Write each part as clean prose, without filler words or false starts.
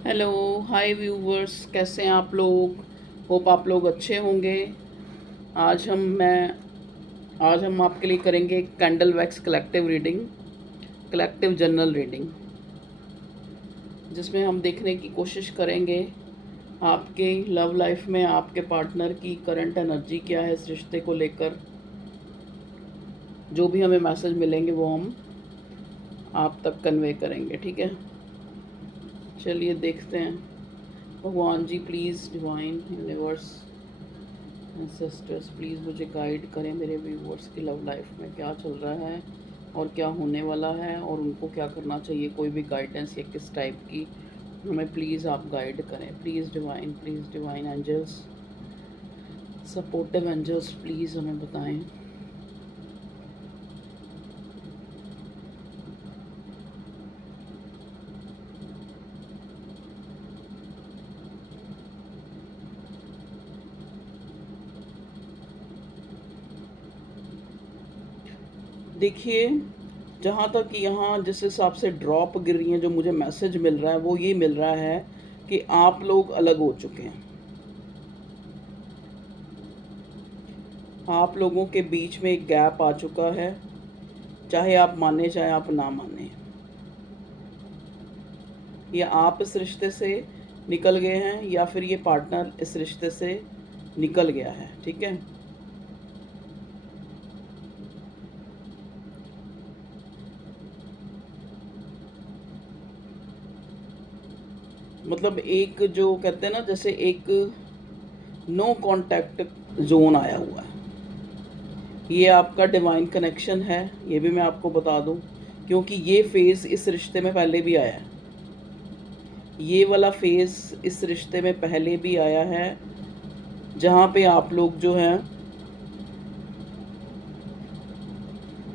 Hello, हाय viewers, कैसे हैं आप लोग। होप आप लोग अच्छे होंगे। आज हम मैं आज हम आपके लिए करेंगे candle wax collective reading, collective journal reading, जिसमें हम देखने की कोशिश करेंगे आपके लव लाइफ में आपके पार्टनर की करंट एनर्जी क्या है इस रिश्ते को लेकर। जो भी हमें मैसेज मिलेंगे वो हम आप तक कन्वे करेंगे, ठीक है। चलिए देखते हैं। भगवान ji please, divine universe sisters please मुझे गाइड करें, मेरे व्यूवर्स की लव लाइफ में क्या चल रहा है और क्या होने वाला है और उनको क्या करना चाहिए। कोई भी गाइडेंस या किस टाइप की हमें प्लीज़ आप गाइड करें। Please divine angels, supportive angels please हमें बताएं। देखिए, जहाँ तक यहाँ जिस हिसाब से ड्रॉप गिर रही हैं, जो मुझे मैसेज मिल रहा है वो ये मिल रहा है कि आप लोग अलग हो चुके हैं। आप लोगों के बीच में एक गैप आ चुका है, चाहे आप माने चाहे आप ना माने। या आप इस रिश्ते से निकल गए हैं या फिर ये पार्टनर इस रिश्ते से निकल गया है, ठीक है। मतलब एक जो कहते हैं ना, जैसे एक नो कांटेक्ट जोन आया हुआ है। ये आपका डिवाइन कनेक्शन है, ये भी मैं आपको बता दूं, क्योंकि ये फेज़ इस रिश्ते में पहले भी आया है। ये वाला फेज़ इस रिश्ते में पहले भी आया है, जहाँ पे आप लोग जो हैं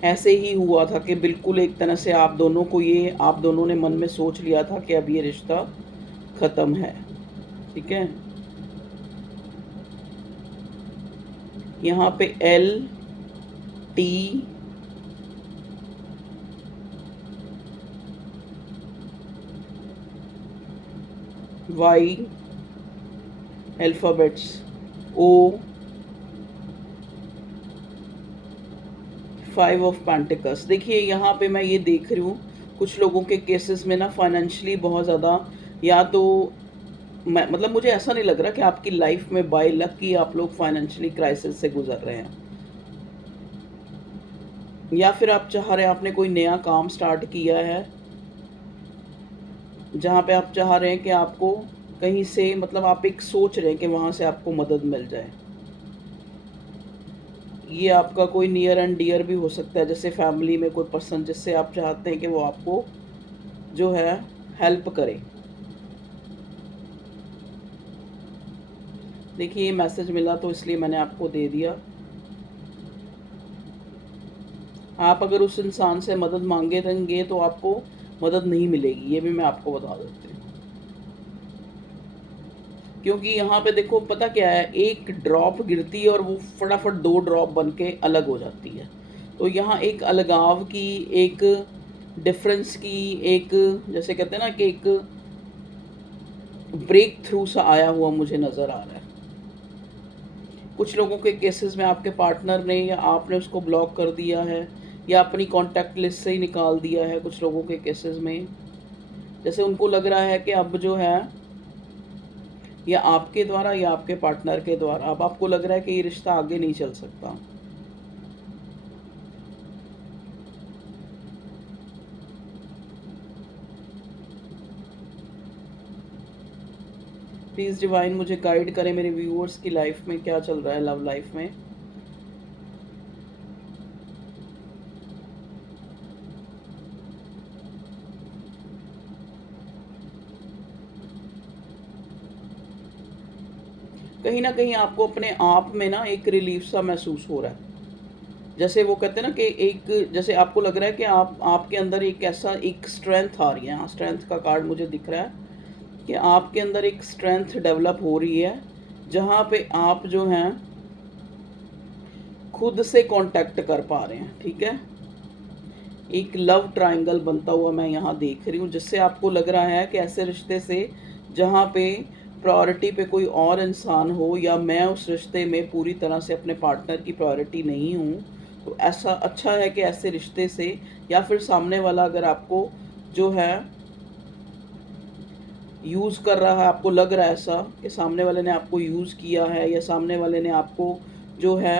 ऐसे ही हुआ था कि बिल्कुल एक तरह से आप दोनों ने मन में सोच लिया था कि अब ये रिश्ता ख़त्म है, ठीक है। यहाँ पे LT Y alphabets, O 5 of pentacles. देखिए यहाँ पे मैं ये देख रही हूँ कुछ लोगों के केसेस में ना फाइनेंशियली बहुत ज़्यादा, या तो मैं मतलब मुझे ऐसा नहीं लग रहा कि आपकी लाइफ में बाय लक की आप लोग फाइनेंशियली क्राइसिस से गुजर रहे हैं, या फिर आप चाह रहे हैं, आपने कोई नया काम स्टार्ट किया है जहाँ पे आप चाह रहे हैं कि आपको कहीं से, मतलब आप एक सोच रहे हैं कि वहाँ से आपको मदद मिल जाए। ये आपका कोई नियर एंड डियर भी हो सकता है, जैसे फैमिली में कोई पर्सन जिससे आप चाहते हैं कि वो आपको जो है हेल्प करे। देखिए ये मैसेज मिला तो इसलिए मैंने आपको दे दिया। आप अगर उस इंसान से मदद मांगे रहेंगे तो आपको मदद नहीं मिलेगी, ये भी मैं आपको बता देती हूँ। क्योंकि यहाँ पे देखो पता क्या है, एक ड्रॉप गिरती है और वो फटाफट दो ड्रॉप बन के अलग हो जाती है। तो यहाँ एक अलगाव की, एक डिफरेंस की, एक जैसे कहते हैं ना कि एक ब्रेक थ्रू सा आया हुआ मुझे नज़र आ रहा है। कुछ लोगों के केसेस में आपके पार्टनर ने या आपने उसको ब्लॉक कर दिया है या अपनी कॉन्टैक्ट लिस्ट से ही निकाल दिया है। कुछ लोगों के केसेस में जैसे उनको लग रहा है कि अब जो है, या आपके द्वारा या आपके पार्टनर के द्वारा, अब आपको लग रहा है कि ये रिश्ता आगे नहीं चल सकता। प्लीज़ डिवाइन मुझे गाइड करें, मेरे व्यूअर्स की लाइफ में क्या चल रहा है लव लाइफ में। कहीं ना कहीं आपको अपने आप में ना एक रिलीफ सा महसूस हो रहा है। जैसे वो कहते हैं ना कि एक, जैसे आपको लग रहा है कि आपके अंदर एक ऐसा एक स्ट्रेंथ आ रही है। हाँ, स्ट्रेंथ का कार्ड मुझे दिख रहा है कि आपके अंदर एक स्ट्रेंथ डेवलप हो रही है, जहाँ पे आप जो हैं खुद से कांटेक्ट कर पा रहे हैं, ठीक है। एक लव ट्रायंगल बनता हुआ मैं यहाँ देख रही हूँ, जिससे आपको लग रहा है कि ऐसे रिश्ते से जहाँ पे प्रायोरिटी पे कोई और इंसान हो, या मैं उस रिश्ते में पूरी तरह से अपने पार्टनर की प्रायोरिटी नहीं हूँ, तो ऐसा अच्छा है कि ऐसे रिश्ते से, या फिर सामने वाला अगर आपको जो है यूज़ कर रहा है, आपको लग रहा है ऐसा कि सामने वाले ने आपको यूज़ किया है, या सामने वाले ने आपको जो है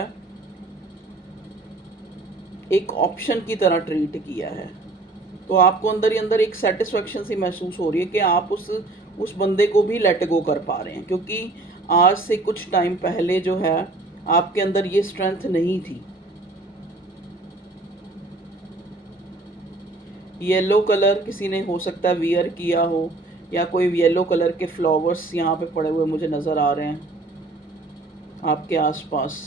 एक ऑप्शन की तरह ट्रीट किया है, तो आपको अंदर ही अंदर एक सेटिस्फेक्शन सी महसूस हो रही है कि आप उस बंदे को भी लेट गो कर पा रहे हैं, क्योंकि आज से कुछ टाइम पहले जो है आपके अंदर ये स्ट्रेंथ नहीं थी। येलो कलर किसी ने हो सकता है वियर किया हो, या कोई येलो कलर के फ्लावर्स यहाँ पे पड़े हुए मुझे नज़र आ रहे हैं आपके आसपास।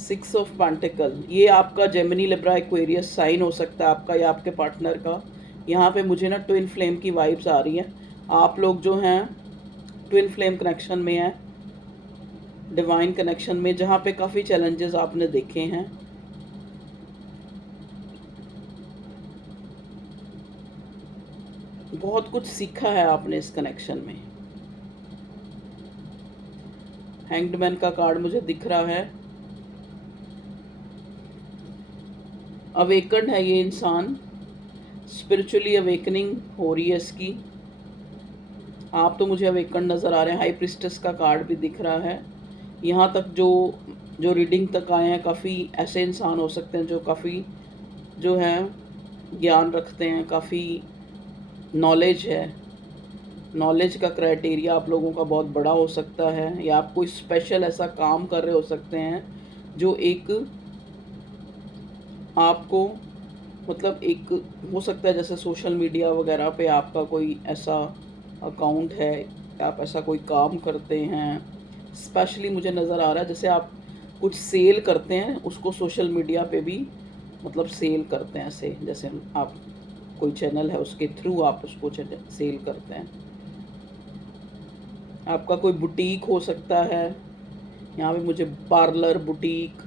6 ऑफ पेंटिकल, ये आपका जेमिनी लिब्रा एक्वेरियस साइन हो सकता है आपका या आपके पार्टनर का। यहाँ पे मुझे ना ट्विन फ्लेम की वाइब्स आ रही हैं। आप लोग जो हैं ट्विन फ्लेम कनेक्शन में हैं, डिवाइन कनेक्शन में, जहाँ पे काफ़ी चैलेंजेस आपने देखे हैं। बहुत कुछ सीखा है आपने इस कनेक्शन में। हैंग्ड मैन का कार्ड मुझे दिख रहा है। अवेकन है ये इंसान, स्पिरिचुअली अवेकनिंग हो रही है इसकी। आप तो मुझे अवेकन नज़र आ रहे हैं। हाई प्रिस्टेस का कार्ड भी दिख रहा है। यहाँ तक जो जो रीडिंग तक आए हैं, काफ़ी ऐसे इंसान हो सकते हैं जो काफ़ी जो है ज्ञान रखते हैं, काफ़ी नॉलेज है। नॉलेज का क्राइटेरिया आप लोगों का बहुत बड़ा हो सकता है, या आप कोई स्पेशल ऐसा काम कर रहे हो सकते हैं जो एक आपको मतलब एक हो सकता है, जैसे सोशल मीडिया वगैरह पे आपका कोई ऐसा अकाउंट है, आप ऐसा कोई काम करते हैं। स्पेशली मुझे नज़र आ रहा है जैसे आप कुछ सेल करते हैं, उसको सोशल मीडिया पे भी मतलब सेल करते हैं, ऐसे जैसे आप कोई चैनल है उसके थ्रू आप उसको सेल करते हैं। आपका कोई बुटीक हो सकता है, यहाँ पे मुझे पार्लर, बुटीक,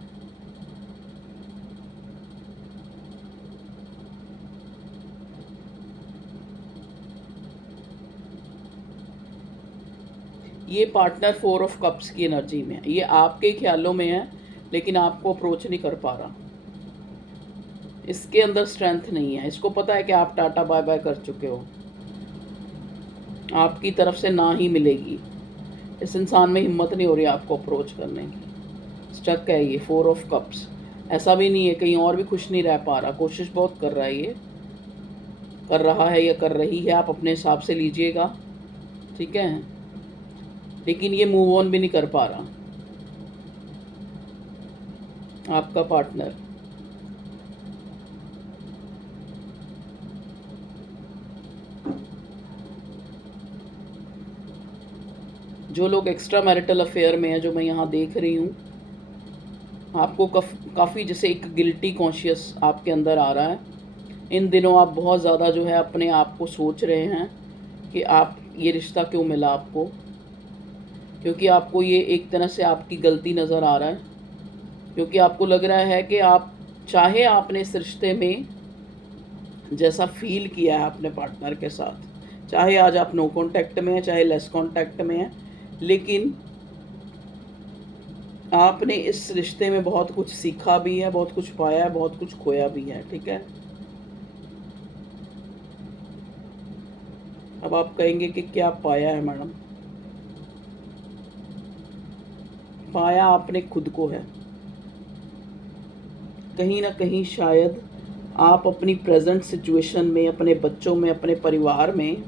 ये पार्टनर 4 ऑफ कप्स की एनर्जी में है। ये आपके ख्यालों में है लेकिन आपको अप्रोच नहीं कर पा रहा। इसके अंदर स्ट्रेंथ नहीं है। इसको पता है कि आप टाटा बाय बाय कर चुके हो, आपकी तरफ से ना ही मिलेगी। इस इंसान में हिम्मत नहीं हो रही आपको अप्रोच करने की। स्टक है ये 4 ऑफ कप्स। ऐसा भी नहीं है कहीं और भी खुश नहीं रह पा रहा, कोशिश बहुत कर रहा है, ये कर रहा है या कर रही है, आप अपने हिसाब से लीजिएगा, ठीक है। लेकिन ये मूव ऑन भी नहीं कर पा रहा आपका पार्टनर। जो लोग एक्स्ट्रा मैरिटल अफेयर में हैं, जो मैं यहाँ देख रही हूँ, आपको काफ़ी जैसे एक गिल्टी कॉन्शियस आपके अंदर आ रहा है। इन दिनों आप बहुत ज़्यादा जो है अपने आप को सोच रहे हैं कि आप ये रिश्ता क्यों मिला आपको, क्योंकि आपको ये एक तरह से आपकी गलती नज़र आ रहा है। क्योंकि आपको लग रहा है कि आप चाहे आपने इस रिश्ते में जैसा फील किया है अपने पार्टनर के साथ, चाहे आज आप नो कांटेक्ट में हैं, चाहे लेस कांटेक्ट में हैं, लेकिन आपने इस रिश्ते में बहुत कुछ सीखा भी है, बहुत कुछ पाया है, बहुत कुछ खोया भी है, ठीक है। अब आप कहेंगे कि क्या पाया है मैडम? पाया आपने खुद को है। कहीं ना कहीं शायद आप अपनी प्रेजेंट सिचुएशन में, अपने बच्चों में, अपने परिवार में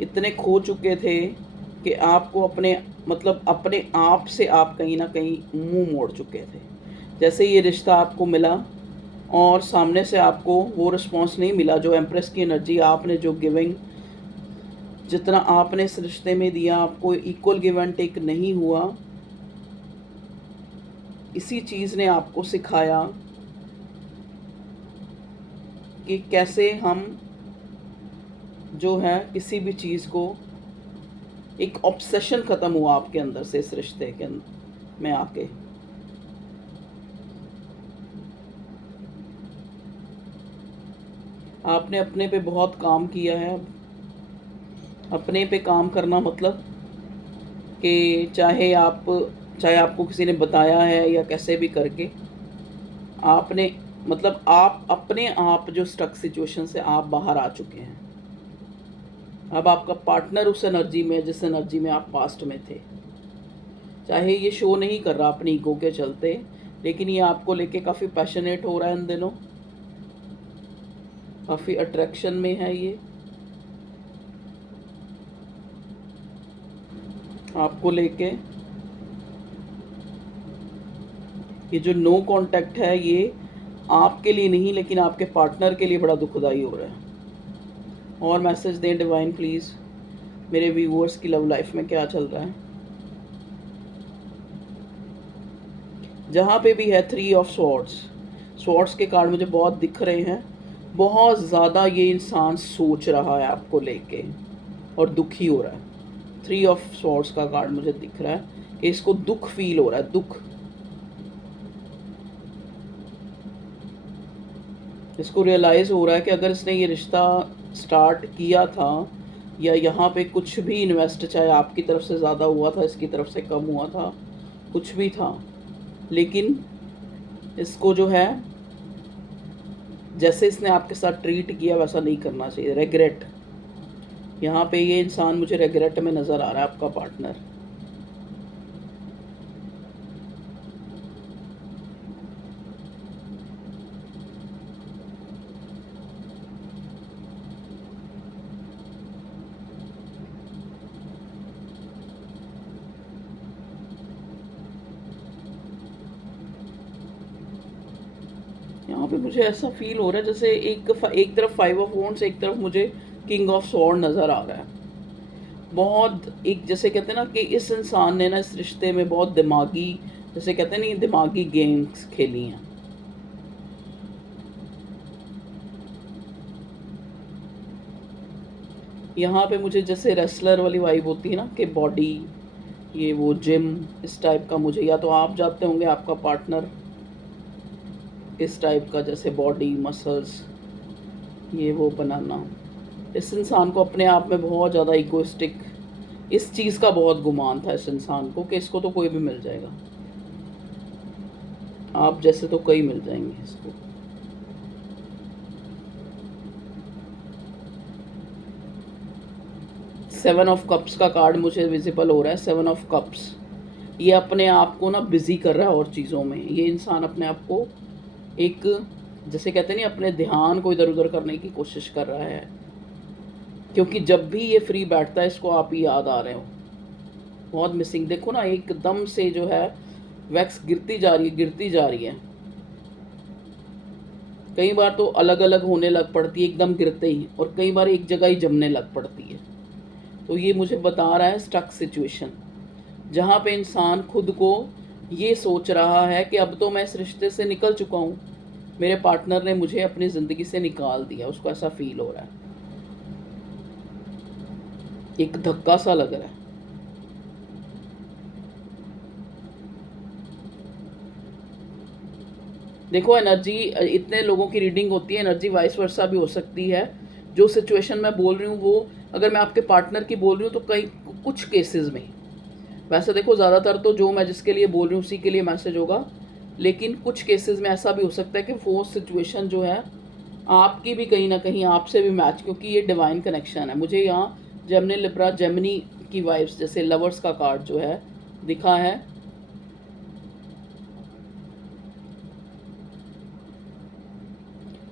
इतने खो चुके थे कि आपको अपने मतलब अपने आप से आप कहीं ना कहीं मुंह मोड़ चुके थे। जैसे ये रिश्ता आपको मिला और सामने से आपको वो रिस्पॉन्स नहीं मिला, जो एम्प्रेस की एनर्जी आपने जो गिविंग, जितना आपने इस रिश्ते में दिया, आपको इक्वल गिव एंड टेक नहीं हुआ। इसी चीज़ ने आपको सिखाया कि कैसे हम जो है किसी भी चीज़ को एक ऑब्सेशन ख़त्म हुआ आपके अंदर से इस रिश्ते के में आके। आपने अपने पे बहुत काम किया है। अपने पे काम करना मतलब कि चाहे आपको किसी ने बताया है या कैसे भी करके आपने, मतलब आप अपने आप जो स्टक सिचुएशन से आप बाहर आ चुके हैं। अब आपका पार्टनर उस एनर्जी में, जिस एनर्जी में आप पास्ट में थे, चाहे ये शो नहीं कर रहा अपनी ईगो के चलते, लेकिन ये आपको लेके काफ़ी पैशनेट हो रहा है इन दिनों, काफ़ी अट्रैक्शन में है ये आपको लेके। ये जो नो कांटेक्ट है ये आपके लिए नहीं, लेकिन आपके पार्टनर के लिए बड़ा दुखदाई हो रहा है। और मैसेज दें डिवाइन प्लीज़, मेरे व्यूअर्स की लव लाइफ में क्या चल रहा है। जहाँ पे भी है 3 ऑफ स्वॉर्ड्स के कार्ड मुझे बहुत दिख रहे हैं। बहुत ज़्यादा ये इंसान सोच रहा है आपको लेके और दुखी हो रहा है। 3 ऑफ स्वॉर्ड्स का कार्ड मुझे दिख रहा है कि इसको दुख फील हो रहा है, दुख। इसको रियलाइज़ हो रहा है कि अगर इसने ये रिश्ता स्टार्ट किया था या यहाँ पे कुछ भी इन्वेस्ट, चाहे आपकी तरफ से ज़्यादा हुआ था, इसकी तरफ से कम हुआ था, कुछ भी था, लेकिन इसको जो है जैसे इसने आपके साथ ट्रीट किया वैसा नहीं करना चाहिए। रेग्रेट, यहाँ पे ये इंसान मुझे रेग्रेट में नज़र आ रहा है, आपका पार्टनर। यहाँ पे मुझे ऐसा फील हो रहा है जैसे एक तरफ 5 ऑफ वॉन्ड्स, एक तरफ मुझे किंग ऑफ स्वॉर्ड नज़र आ रहा है। बहुत एक, जैसे कहते हैं ना कि इस इंसान ने ना इस रिश्ते में बहुत दिमागी, जैसे कहते हैं ना, दिमागी गेम्स खेली हैं। यहाँ पे मुझे जैसे रेसलर वाली वाइब होती है ना कि बॉडी, ये वो जिम, इस टाइप का मुझे, या तो आप जाते होंगे आपका पार्टनर इस टाइप का, जैसे बॉडी मसल्स ये वो बनाना। इस इंसान को अपने आप में बहुत ज़्यादा इगोइस्टिक, इस चीज़ का बहुत गुमान था इस इंसान को कि इसको तो कोई भी मिल जाएगा, आप जैसे तो कई मिल जाएंगे इसको। सेवन ऑफ कप्स का कार्ड मुझे विजिबल हो रहा है। 7 ऑफ कप्स, ये अपने आप को ना बिजी कर रहा है और चीज़ों में। ये इंसान अपने आप को एक, जैसे कहते हैं नहीं, अपने ध्यान को इधर उधर करने की कोशिश कर रहा है, क्योंकि जब भी ये फ्री बैठता है इसको आप ही याद आ रहे हो। बहुत मिसिंग, देखो ना एकदम से जो है वैक्स गिरती जा रही है, गिरती जा रही है। कई बार तो अलग अलग होने लग पड़ती है एकदम गिरते ही, और कई बार एक जगह ही जमने लग पड़ती है। तो ये मुझे बता रहा है स्टक सिचुएशन, जहाँ पे इंसान खुद को ये सोच रहा है कि अब तो मैं इस रिश्ते से निकल चुका हूँ, मेरे पार्टनर ने मुझे अपनी ज़िंदगी से निकाल दिया, उसको ऐसा फील हो रहा है, एक धक्का सा लग रहा है। देखो एनर्जी, इतने लोगों की रीडिंग होती है, एनर्जी वाइस वर्सा भी हो सकती है। जो सिचुएशन मैं बोल रही हूँ वो, अगर मैं आपके पार्टनर की बोल रही हूँ तो कई कुछ केसेस में, वैसे देखो ज़्यादातर तो जो मैं जिसके लिए बोल रही हूँ उसी के लिए मैसेज होगा, लेकिन कुछ केसेस में ऐसा भी हो सकता है कि वो सिचुएशन जो है आपकी भी कहीं ना कहीं आपसे भी मैच, क्योंकि ये डिवाइन कनेक्शन है। मुझे यहाँ जेमिनी लिब्रा जेमिनी की वाइब्स, जैसे लवर्स का कार्ड जो है दिखा है,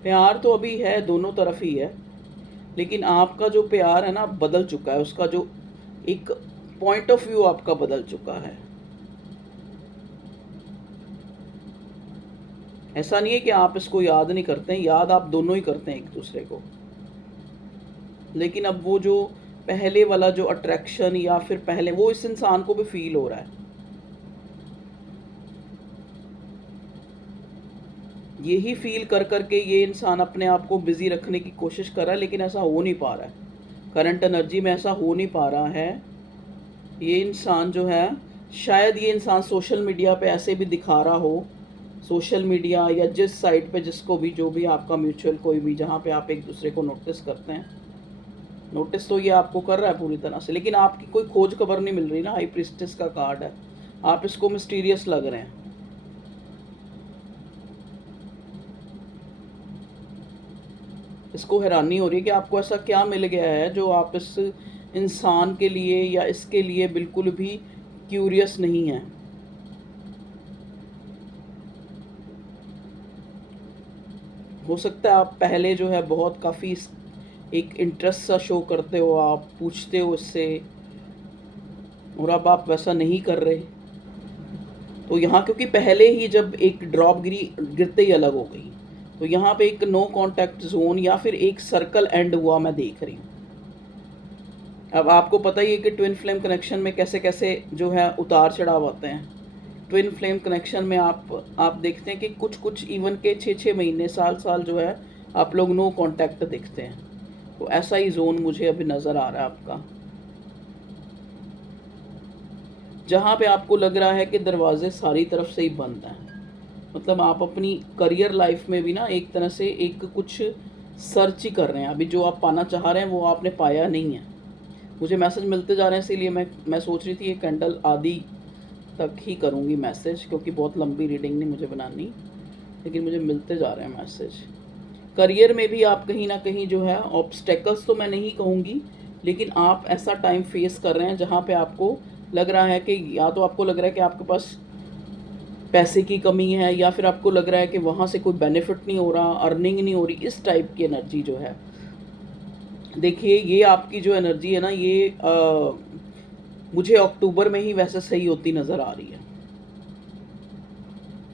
प्यार तो अभी है, दोनों तरफ ही है, लेकिन आपका जो प्यार है ना बदल चुका है, उसका जो एक पॉइंट ऑफ व्यू आपका बदल चुका है। ऐसा नहीं है कि आप इसको याद नहीं करते हैं, याद आप दोनों ही करते हैं एक दूसरे को, लेकिन अब वो जो पहले वाला जो अट्रैक्शन या फिर पहले, वो इस इंसान को भी फील हो रहा है। यही फील कर करके ये इंसान अपने आप को बिजी रखने की कोशिश कर रहा है, लेकिन ऐसा हो नहीं पा रहा है। करंट एनर्जी में ऐसा हो नहीं पा रहा है ये इंसान जो है, शायद ये इंसान सोशल मीडिया पे ऐसे भी दिखा रहा हो, सोशल मीडिया या जिस साइट पे जिसको भी, जो भी आपका म्यूचुअल कोई भी, जहाँ पे आप एक दूसरे को नोटिस करते हैं, नोटिस तो ये आपको कर रहा है पूरी तरह से, लेकिन आपकी कोई खोज खबर नहीं मिल रही ना। हाई प्रीस्टेस का कार्ड है, आप इसको मिस्टीरियस लग रहे हैं। इसको हैरानी हो रही है कि आपको ऐसा क्या मिल गया है जो आप इस इंसान के लिए या इसके लिए बिल्कुल भी क्यूरियस नहीं है। हो सकता है आप पहले जो है बहुत काफ़ी एक इंटरेस्ट सा शो करते हो, आप पूछते हो इससे, और अब आप वैसा नहीं कर रहे। तो यहाँ क्योंकि पहले ही जब एक ड्रॉप गिरते ही अलग हो गई, तो यहाँ पे एक नो कांटेक्ट जोन या फिर एक सर्कल एंड हुआ मैं देख रही हूँ। अब आपको पता ही है कि ट्विन फ्लेम कनेक्शन में कैसे कैसे जो है उतार चढ़ाव आते हैं। ट्विन फ्लेम कनेक्शन में आप देखते हैं कि कुछ कुछ इवन के 6-6 महीने, साल जो है आप लोग नो कांटेक्ट दिखते हैं। तो ऐसा ही जोन मुझे अभी नज़र आ रहा है आपका, जहाँ पे आपको लग रहा है कि दरवाजे सारी तरफ से ही बंद हैं। मतलब आप अपनी करियर लाइफ में भी ना एक तरह से एक कुछ सर्च ही कर रहे हैं। अभी जो आप पाना चाह रहे हैं वो आपने पाया नहीं है। मुझे मैसेज मिलते जा रहे हैं, इसीलिए मैं सोच रही थी ये कैंडल आदि तक ही करूँगी मैसेज, क्योंकि बहुत लंबी रीडिंग नहीं मुझे बनानी, लेकिन मुझे मिलते जा रहे हैं मैसेज। करियर में भी आप कहीं ना कहीं जो है ऑब्स्टेकल्स तो मैं नहीं कहूँगी, लेकिन आप ऐसा टाइम फेस कर रहे हैं जहाँ पे आपको लग रहा है कि या तो आपको लग रहा है कि आपके पास पैसे की कमी है, या फिर आपको लग रहा है कि वहाँ से कोई बेनिफिट नहीं हो रहा, अर्निंग नहीं हो रही। इस टाइप की एनर्जी जो है, देखिए ये आपकी जो एनर्जी है ना, ये मुझे अक्टूबर में ही वैसे सही होती नज़र आ रही है।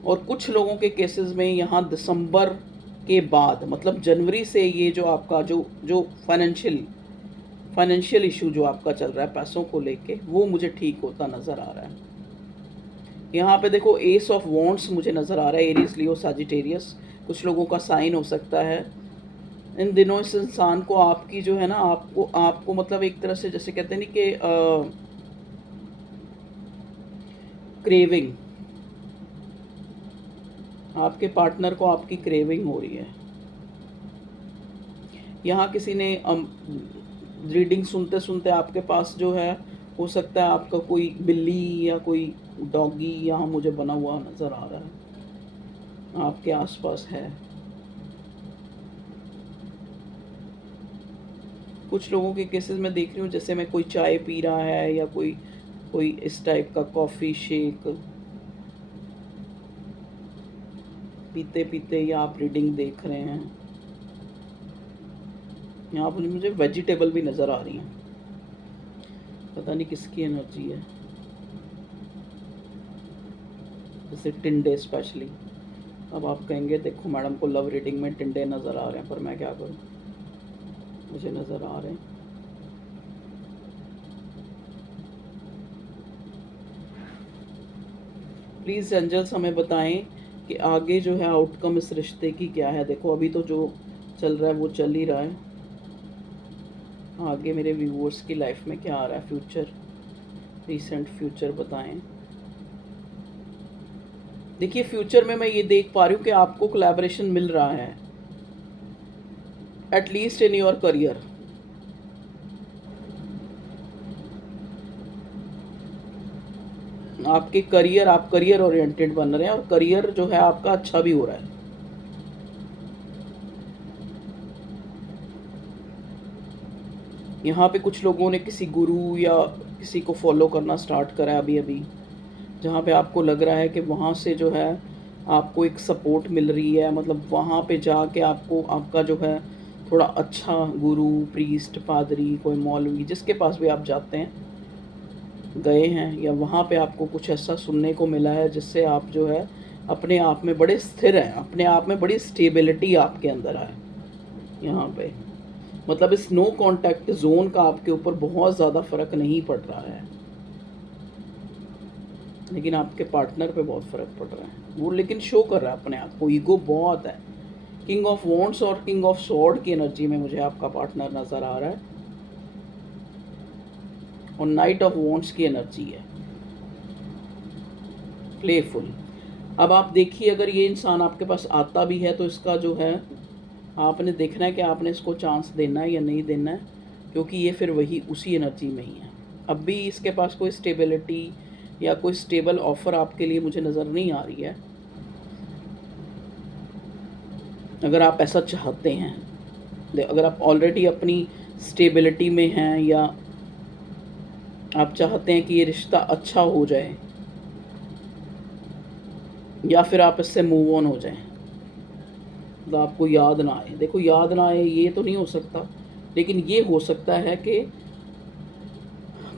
और कुछ लोगों के केसेस में यहाँ दिसंबर के बाद, मतलब जनवरी से, ये जो आपका जो फाइनेंशियल इशू जो आपका चल रहा है पैसों को लेके, वो मुझे ठीक होता नज़र आ रहा है। यहाँ पे देखो एस ऑफ वॉन्ड्स मुझे नज़र आ रहा है, एरीज, लियो, सजिटेरियस, कुछ लोगों का साइन हो सकता है इन दिनों। इस इंसान को आपकी जो है ना, आपको मतलब एक तरह से जैसे कहते हैं नहीं कि क्रेविंग, आपके पार्टनर को आपकी क्रेविंग हो रही है। यहाँ किसी ने रीडिंग सुनते सुनते आपके पास जो है, हो सकता है आपका कोई बिल्ली या कोई डॉगी यहाँ मुझे बना हुआ नज़र आ रहा है, आपके आसपास है। कुछ लोगों के केसेस में देख रही हूँ जैसे मैं कोई चाय पी रहा है या कोई कोई इस टाइप का कॉफ़ी शेक पीते पीते या आप रीडिंग देख रहे हैं। यहाँ पर मुझे वेजिटेबल भी नज़र आ रही हैं, पता नहीं किसकी एनर्जी है, जैसे टिंडे स्पेशली। अब आप कहेंगे देखो मैडम को लव रीडिंग में टिंडे नज़र आ रहे हैं, पर मैं क्या करूँ, मुझे नज़र आ रहे हैं। प्लीज़ एंजल्स हमें बताएं कि आगे जो है आउटकम इस रिश्ते की क्या है। देखो अभी तो जो चल रहा है वो चल ही रहा है, आगे मेरे व्यूअर्स की लाइफ में क्या आ रहा है, फ्यूचर, रीसेंट फ्यूचर बताएं। देखिए फ्यूचर में मैं ये देख पा रही हूँ कि आपको कोलैबोरेशन मिल रहा है, एटलीस्ट इन योर करियर। आपके करियर, आप करियर ओरिएंटेड बन रहे हैं और करियर जो है आपका अच्छा भी हो रहा है। यहाँ पे कुछ लोगों ने किसी गुरु या किसी को फॉलो करना स्टार्ट करा है अभी अभी, जहाँ पे आपको लग रहा है कि वहाँ से जो है आपको एक सपोर्ट मिल रही है। मतलब वहाँ पे जाके आपको आपका जो है थोड़ा अच्छा गुरु, प्रीस्ट, पादरी, कोई मौलवी, जिसके पास भी आप जाते हैं, गए हैं, या वहाँ पे आपको कुछ ऐसा सुनने को मिला है जिससे आप जो है अपने आप में बड़े स्थिर हैं, अपने आप में बड़ी स्टेबिलिटी आपके अंदर आए। यहाँ पे मतलब इस नो कांटेक्ट जोन का आपके ऊपर बहुत ज़्यादा फ़र्क नहीं पड़ रहा है, लेकिन आपके पार्टनर पे बहुत फ़र्क पड़ रहा है। वो लेकिन शो कर रहा है अपने आप को, ईगो बहुत है। किंग ऑफ वॉन्ड्स और किंग ऑफ स्वॉर्ड की एनर्जी में मुझे आपका पार्टनर नज़र आ रहा है। और नाइट ऑफ वॉन्ट्स की एनर्जी है, प्लेफुल। अब आप देखिए, अगर ये इंसान आपके पास आता भी है तो इसका जो है आपने देखना है कि आपने इसको चांस देना है या नहीं देना है, क्योंकि ये फिर वही उसी एनर्जी में ही है। अब भी इसके पास कोई स्टेबिलिटी या कोई स्टेबल ऑफ़र आपके लिए मुझे नज़र नहीं आ रही है। अगर आप ऐसा चाहते हैं, अगर आप ऑलरेडी अपनी स्टेबिलिटी में हैं या आप चाहते हैं कि ये रिश्ता अच्छा हो जाए या फिर आप इससे मूव ऑन हो जाएं, तो आपको याद ना आए। देखो, याद ना आए ये तो नहीं हो सकता, लेकिन ये हो सकता है कि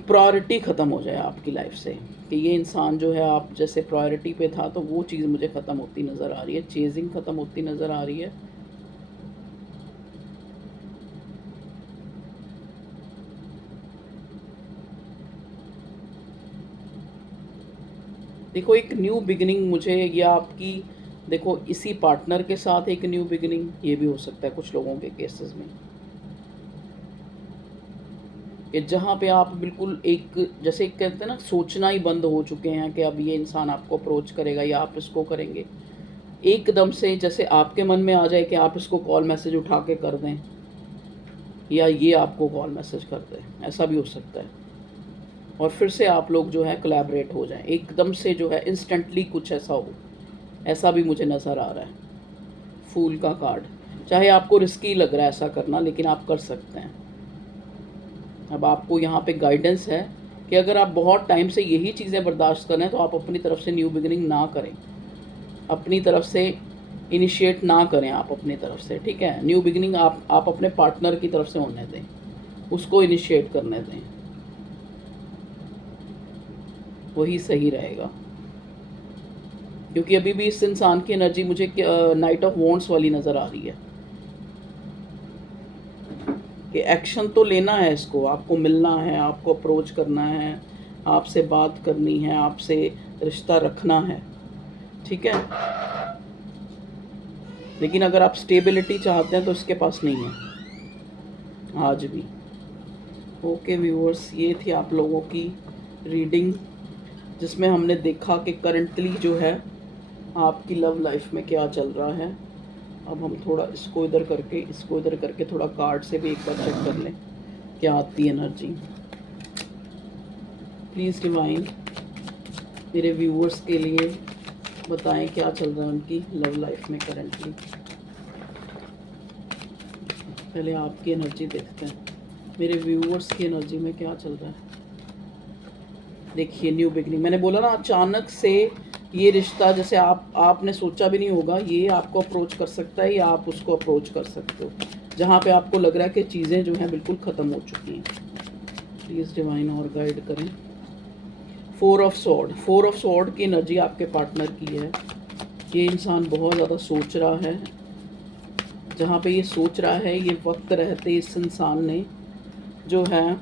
प्रायोरिटी ख़त्म हो जाए आपकी लाइफ से, कि ये इंसान जो है आप जैसे प्रायोरिटी पे था तो वो चीज़ मुझे ख़त्म होती नज़र आ रही है, चेजिंग ख़त्म होती नज़र आ रही है। देखो, एक न्यू बिगिनिंग मुझे, या आपकी देखो इसी पार्टनर के साथ एक न्यू बिगिनिंग, ये भी हो सकता है कुछ लोगों के केसेस में, कि जहाँ पे आप बिल्कुल एक जैसे कहते हैं ना, सोचना ही बंद हो चुके हैं कि अब ये इंसान आपको अप्रोच करेगा या आप इसको करेंगे। एकदम से जैसे आपके मन में आ जाए कि आप इसको कॉल मैसेज उठा के कर दें या ये आपको कॉल मैसेज कर दे, ऐसा भी हो सकता है। और फिर से आप लोग जो है कोलैबोरेट हो जाएं, एकदम से जो है इंस्टेंटली कुछ ऐसा हो, ऐसा भी मुझे नज़र आ रहा है। फूल का कार्ड, चाहे आपको रिस्की लग रहा है ऐसा करना, लेकिन आप कर सकते हैं। अब आपको यहाँ पे गाइडेंस है कि अगर आप बहुत टाइम से यही चीज़ें बर्दाश्त कर रहे हैं तो आप अपनी तरफ से न्यू बिगिनिंग ना करें, अपनी तरफ से इनिशिएट ना करें आप अपनी तरफ से, ठीक है। न्यू बिगिनिंग आप अपने पार्टनर की तरफ से होने दें, उसको इनिशिएट करने दें, वही सही रहेगा। क्योंकि अभी भी इस इंसान की एनर्जी मुझे नाइट ऑफ वॉन्ट्स वाली नज़र आ रही है कि एक्शन तो लेना है, इसको आपको मिलना है, आपको अप्रोच करना है, आपसे बात करनी है, आपसे रिश्ता रखना है, ठीक है। लेकिन अगर आप स्टेबिलिटी चाहते हैं तो इसके पास नहीं है आज भी। ओके व्यूअर्स, ये थी आप लोगों की रीडिंग, जिसमें हमने देखा कि करंटली जो है आपकी लव लाइफ में क्या चल रहा है। अब हम थोड़ा इसको इधर करके थोड़ा कार्ड से भी एक बार चेक कर लें क्या आती है एनर्जी। प्लीज़ डिवाइन मेरे व्यूअर्स के लिए बताएं क्या चल रहा है उनकी लव लाइफ में करंटली। पहले आपकी एनर्जी देखते हैं, मेरे व्यूअर्स की एनर्जी में क्या चल रहा है। देखिए, न्यू बिगनिंग, मैंने बोला ना, अचानक से ये रिश्ता जैसे आपने सोचा भी नहीं होगा, ये आपको अप्रोच कर सकता है या आप उसको अप्रोच कर सकते हो, जहाँ पे आपको लग रहा है कि चीज़ें जो हैं बिल्कुल ख़त्म हो चुकी हैं। प्लीज़ डिवाइन और गाइड करें। 4 ऑफ सॉर्ड की एनर्जी आपके पार्टनर की है। ये इंसान बहुत ज़्यादा सोच रहा है, जहाँ पे ये सोच रहा है, ये वक्त रहते इस इंसान ने जो है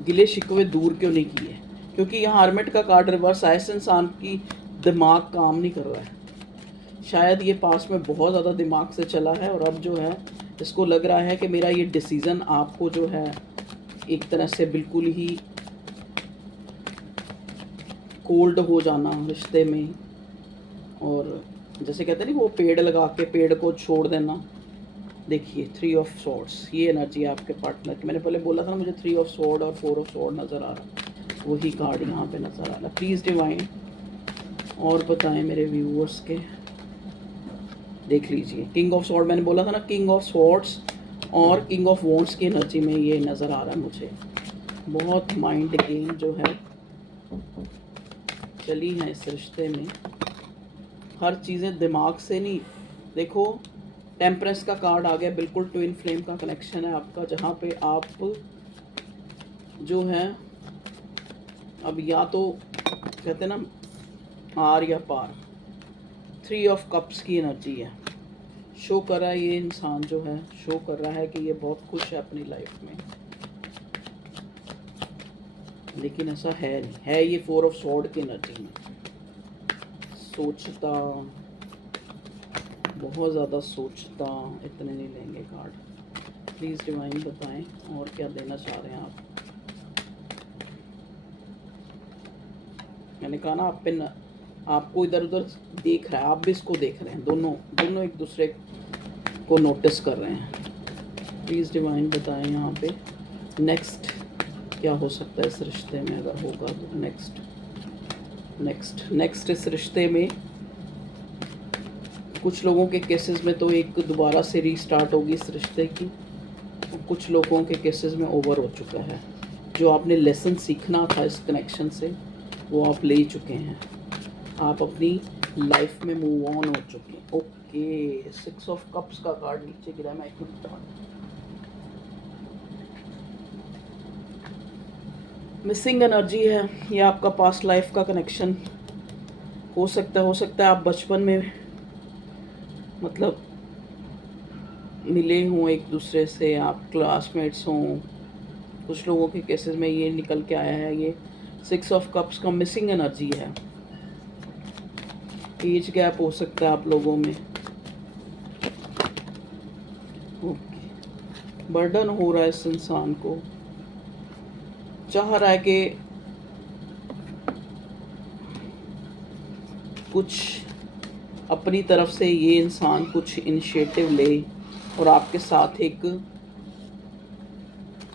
गिले शिकवे दूर क्यों नहीं किए, क्योंकि यहाँ हर्मिट का कार्ड रिवर्स आया। इस इंसान की दिमाग काम नहीं कर रहा है, शायद ये पास में बहुत ज़्यादा दिमाग से चला है और अब जो है इसको लग रहा है कि मेरा ये डिसीज़न आपको जो है एक तरह से बिल्कुल ही कोल्ड हो जाना रिश्ते में, और जैसे कहते हैं नहीं, वो पेड़ लगा के पेड़ को छोड़ देना। देखिए 3 ऑफ सॉर्ड्स, ये एनर्जी है आपके पार्टनर की। मैंने पहले बोला था ना, मुझे 3 ऑफ सॉर्ड और 4 ऑफ सॉर्ड नज़र आ रहा, वही कार्ड यहाँ पे नज़र आ रहा। प्लीज़ डिवाइन और बताएं मेरे व्यूअर्स के। देख लीजिए, किंग ऑफ सॉर्ड, मैंने बोला था ना, किंग ऑफ सॉर्ड्स और किंग ऑफ वॉन्ड्स की एनर्जी में ये नज़र आ रहा है मुझे। बहुत माइंड गेम जो है चली है इस रिश्ते में, हर चीज़ें दिमाग से नहीं। देखो, टेम्परेंस का कार्ड आ गया, बिल्कुल ट्विन फ्लेम का कनेक्शन है आपका, जहाँ पे आप जो है अब या तो कहते हैं ना आर या पार। 3 ऑफ कप्स की एनर्जी है, शो कर रहा है ये इंसान जो है, शो कर रहा है कि ये बहुत खुश है अपनी लाइफ में, लेकिन ऐसा है नहीं है। ये 4 ऑफ सॉर्ड की एनर्जी में सोचता, बहुत ज़्यादा सोचता। इतने नहीं लेंगे कार्ड। प्लीज़ डिवाइन बताएं और क्या देना चाह रहे हैं आप। मैंने कहा ना आप पे न, आपको इधर उधर देख रहा है, आप भी इसको देख रहे हैं, दोनों दोनों एक दूसरे को नोटिस कर रहे हैं। प्लीज़ डिवाइन बताएं यहाँ पे नेक्स्ट क्या हो सकता है इस रिश्ते में, अगर होगा तो नेक्स्ट इस रिश्ते में कुछ लोगों के केसेस में तो एक दोबारा से रीस्टार्ट होगी इस रिश्ते की, और कुछ लोगों के केसेस में ओवर हो चुका है। जो आपने लेसन सीखना था इस कनेक्शन से वो आप ले चुके हैं, आप अपनी लाइफ में मूव ऑन हो चुके हैं। ओके, 6 ऑफ कप्स का कार्ड नीचे गिरा, मैं एक मिनट, मिसिंग एनर्जी है, ये आपका पास्ट लाइफ का कनेक्शन हो सकता है आप बचपन में मतलब मिले हों एक दूसरे से, आप क्लासमेट्स हों। कुछ लोगों के केसेस में ये निकल के आया है, ये 6 ऑफ कप्स का मिसिंग एनर्जी है। एज गैप हो सकता है आप लोगों में। ओके, बर्डन हो रहा है इस इंसान को, चाह रहा है कि कुछ अपनी तरफ से ये इंसान कुछ इनिशिएटिव ले और आपके साथ एक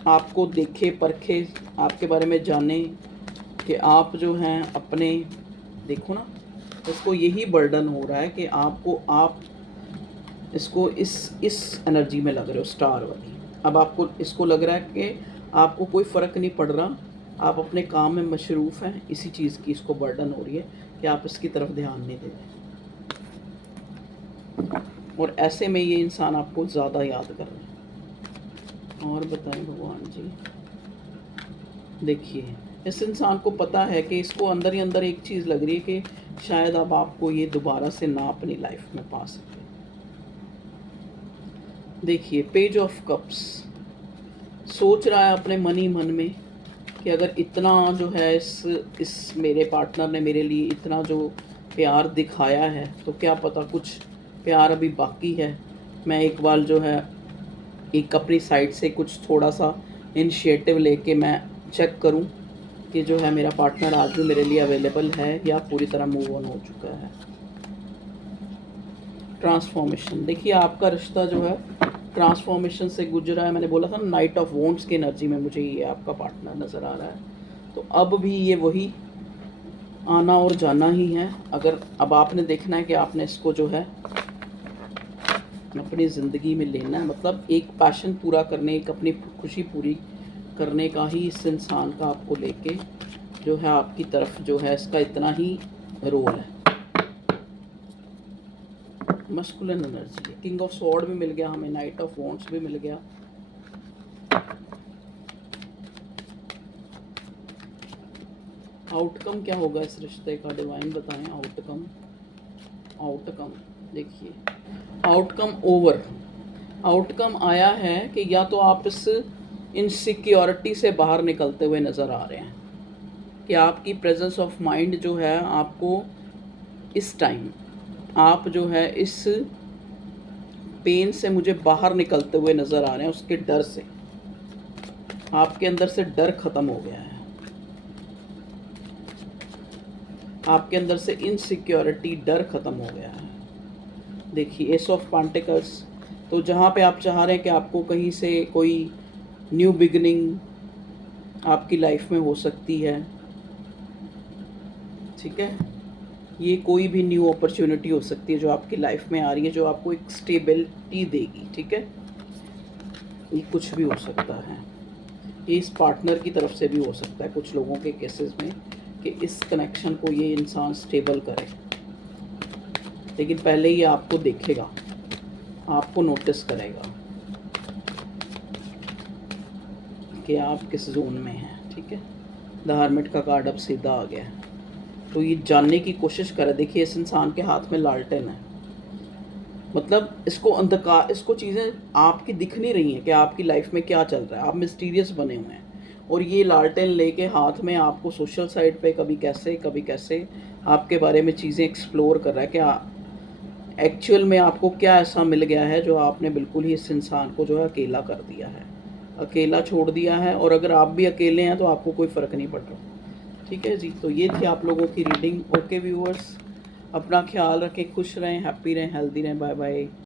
आपको देखे परखे, आपके बारे में जाने कि आप जो हैं अपने, देखो ना उसको यही बर्डन हो रहा है कि आप इसको इस एनर्जी में लग रहे हो स्टार वाली। अब आपको इसको लग रहा है कि आपको कोई फ़र्क नहीं पड़ रहा, आप अपने काम में मशरूफ़ हैं, इसी चीज़ की इसको बर्डन हो रही है कि आप इसकी तरफ ध्यान नहीं दे रहे, और ऐसे में ये इंसान आपको ज़्यादा याद कर रहा है। और बताएं भगवान जी, देखिए इस इंसान को पता है कि इसको अंदर ही अंदर एक चीज़ लग रही है कि शायद अब आपको ये दोबारा से ना अपनी लाइफ में पा सके। देखिए पेज ऑफ कप्स, सोच रहा है अपने मन ही मन में कि अगर इतना जो है इस मेरे पार्टनर ने मेरे लिए इतना जो प्यार दिखाया है तो क्या पता कुछ प्यार अभी बाकी है। मैं एक बार जो है एक अपनी साइड से कुछ थोड़ा सा इनिशिएटिव लेके मैं चेक करूं कि जो है मेरा पार्टनर आज भी मेरे लिए अवेलेबल है या पूरी तरह मूव ऑन हो चुका है। ट्रांसफॉर्मेशन, देखिए आपका रिश्ता जो है ट्रांसफॉर्मेशन से गुजरा है। मैंने बोला था नाइट ऑफ वॉन्ड्स की एनर्जी में मुझे ये आपका पार्टनर नज़र आ रहा है, तो अब भी ये वही आना और जाना ही है। अगर अब आपने देखना है कि आपने इसको जो है अपनी ज़िंदगी में लेना है, मतलब एक पैशन पूरा करने, एक अपनी खुशी पूरी करने का ही इस इंसान का आपको लेके जो है आपकी तरफ जो है इसका इतना ही रोल है। मस्कुलिन एनर्जी है, किंग ऑफ स्वॉर्ड भी मिल गया हमें, नाइट ऑफ वॉन्ड्स भी मिल गया। आउटकम क्या होगा इस रिश्ते का, डिवाइन बताएं आउटकम देखिए आउटकम आउटकम आया है कि या तो आप इस इनसिक्योरिटी से बाहर निकलते हुए नज़र आ रहे हैं कि आपकी प्रेजेंस ऑफ माइंड जो है आपको इस टाइम आप जो है इस पेन से मुझे बाहर निकलते हुए नज़र आ रहे हैं, उसके डर से आपके अंदर से डर ख़त्म हो गया है, आपके अंदर से इनसिक्योरिटी डर ख़त्म हो गया है। देखिए एस ऑफ पेंटिकल्स, तो जहाँ पे आप चाह रहे हैं कि आपको कहीं से कोई न्यू बिगनिंग आपकी लाइफ में हो सकती है, ठीक है, ये कोई भी न्यू अपॉर्चुनिटी हो सकती है जो आपकी लाइफ में आ रही है, जो आपको एक स्टेबिलिटी देगी, ठीक है। ये कुछ भी हो सकता है, ये इस पार्टनर की तरफ से भी हो सकता है कुछ लोगों के केसेस में कि इस कनेक्शन को ये इंसान स्टेबल करे, लेकिन पहले ये आपको देखेगा, आपको नोटिस करेगा कि आप किस जोन में हैं, ठीक है। द हर्मिट का कार्ड अब सीधा आ गया है, तो ये जानने की कोशिश करे। देखिए इस इंसान के हाथ में लालटेन है, मतलब इसको अंधकार, इसको चीज़ें आपकी दिख नहीं रही हैं कि आपकी लाइफ में क्या चल रहा है, आप मिस्टीरियस बने हुए हैं, और ये लालटेन लेके हाथ में आपको सोशल साइड पे कभी कैसे आपके बारे में चीज़ें एक्सप्लोर कर रहा है कि एक्चुअल में आपको क्या ऐसा मिल गया है जो आपने बिल्कुल ही इस इंसान को जो है अकेला कर दिया है, अकेला छोड़ दिया है। और अगर आप भी अकेले हैं तो आपको कोई फ़र्क नहीं पड़ रहा, ठीक है जी, तो ये थी आप लोगों की रीडिंग। ओके व्यूअर्स, अपना ख्याल रखें, खुश रहें, हैप्पी रहें, हेल्दी रहें। Bye bye.